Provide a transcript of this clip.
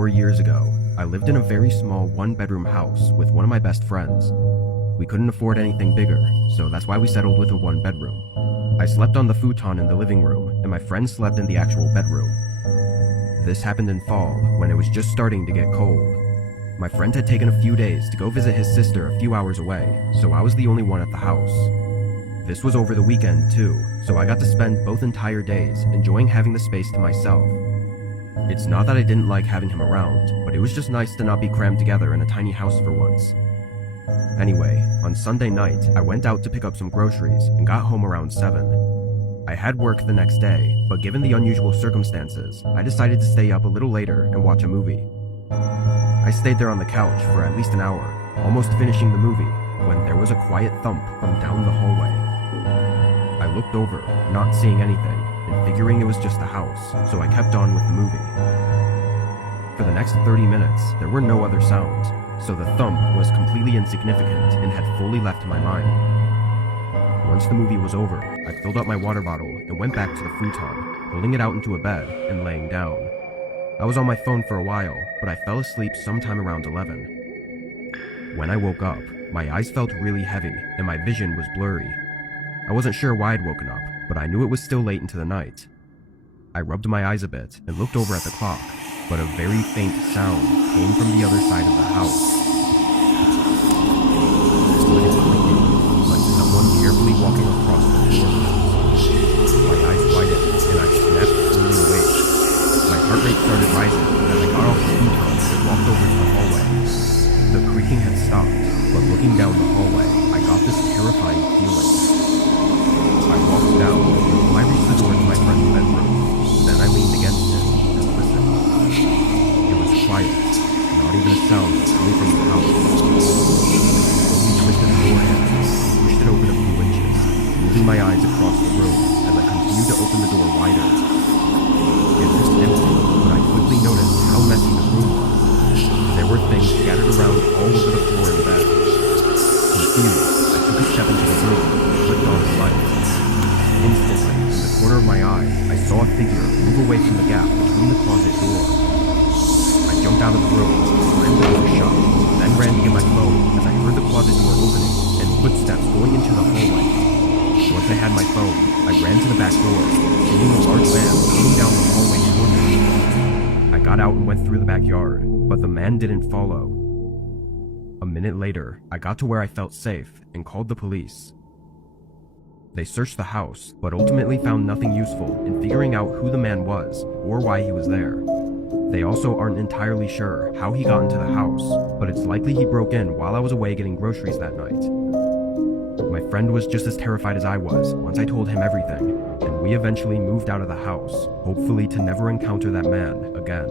4 years ago, I lived in a very small one-bedroom house with one of my best friends. We couldn't afford anything bigger, so that's why we settled with a one-bedroom. I slept on the futon in the living room, and my friend slept in the actual bedroom. This happened in fall, when it was just starting to get cold. My friend had taken a few days to go visit his sister a few hours away, so I was the only one at the house. This was over the weekend too, so I got to spend both entire days enjoying having the space to myself. It's not that I didn't like having him around, but it was just nice to not be crammed together in a tiny house for once. Anyway, on Sunday night, I went out to pick up some groceries and got home around 7. I had work the next day, but given the unusual circumstances, I decided to stay up a little later and watch a movie. I stayed there on the couch for at least an hour, almost finishing the movie, when there was a quiet thump from down the hallway. I looked over, not seeing anything, and figuring it was just the house, so I kept on with the movie. For the next 30 minutes, there were no other sounds, so the thump was completely insignificant and had fully left my mind. Once the movie was over, I filled up my water bottle and went back to the futon, pulling it out into a bed and laying down. I was on my phone for a while, but I fell asleep sometime around 11. When I woke up, my eyes felt really heavy and my vision was blurry. I wasn't sure why I'd woken up, but I knew it was still late into the night. I rubbed my eyes a bit and looked over at the clock, but a very faint sound came from the other side of the house. It was clicking, like someone carefully walking across the floor. My eyes widened and I snapped fully awake. My heart rate started rising as I got off the futon and walked over to the hallway. The creaking had stopped, but looking down the hallway, I got this terrifying feeling. I walked down until I reached the door to my friend's bedroom. Then I leaned against it and listened. It was quiet, not even a sound coming from the house. I slowly twisted the door handle and pushed it open a few inches, moving my eyes across the room as I continued to open the door wider. It was empty, but I quickly noticed how messy the room was. There were things scattered around all over the floor and bed. Confused, I took a step into the room and flipped on the light. Instantly, in the corner of my eye, I saw a figure move away from the gap between the closet door. I jumped out of the room, slammed the door shut, then ran to get my phone as I heard the closet door opening and footsteps going into the hallway. Once I had my phone, I ran to the back door, seeing a large man coming down the hallway toward me. I got out and went through the backyard, but the man didn't follow. A minute later, I got to where I felt safe and called the police. They searched the house, but ultimately found nothing useful in figuring out who the man was or why he was there. They also aren't entirely sure how he got into the house, but it's likely he broke in while I was away getting groceries that night. My friend was just as terrified as I was once I told him everything, and we eventually moved out of the house, hopefully to never encounter that man again.